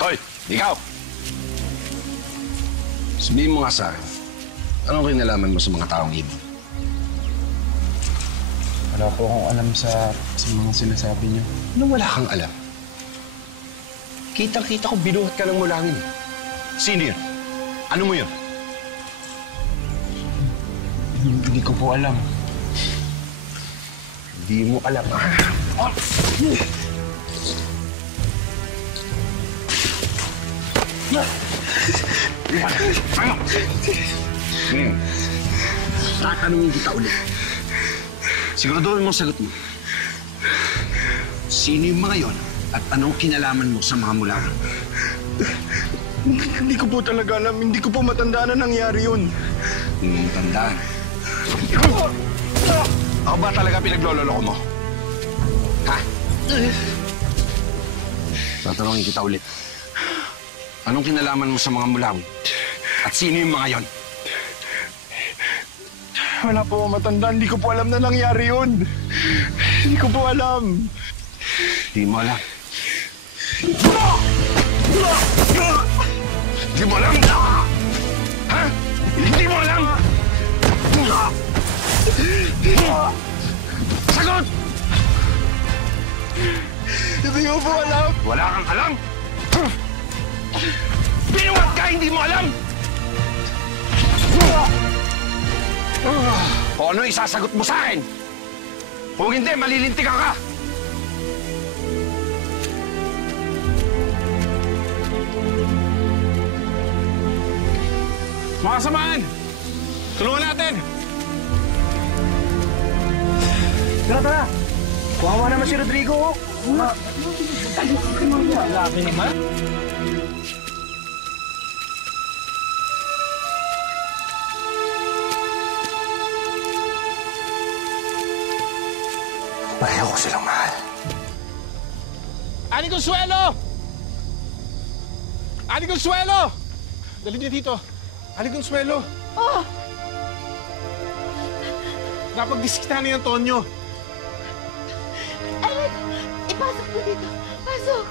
Hoy, ikaw! Sabihin mo nga sa akin, anong kinalaman mo sa mga taong ibon? Wala po akong alam sa mga sinasabi niyo. Anong wala kang alam? Kitang-kita ko binuhat ka ng mulangin. Sino yun? Ano mo yun? Hindi ko po alam. Hindi mo alam. Tatanungin kita ulit. Siguraduhin mo ang sagot mo. Sino yung mga yon at anong kinalaman mo sa mga mulakan? Hindi ko po talaga alam. Hindi ko po matandaan na nangyari yun. Hindi mo tandaan. Ako ba talaga pinaglololoko mo? Ha? Tatanungin kita ulit. Anong kinalaman mo sa mga mulawin? At sino yung mga yon? Wala po akong matandaan. Hindi ko po alam na nangyari yun. Hindi ko po alam. Hindi mo alam. Hindi mo alam! Ha? Hindi mo alam! Sagot! Hindi ko po alam. Wala kang alam? Binuhat ka, hindi mo alam! O ano isasagot mo sa akin? Kung hindi, malilintikan ka! Mga samahan! Tulungan natin! Tara! Kawawa naman si Rodrigo. Laki naman. Pareho ko silang mahal. Aling Consuelo! Aling Consuelo! Dali niyo dito. Aling Consuelo! Oh! Napag-diskitahan ni Antonio. Alin! Ipasok mo dito. Pasok!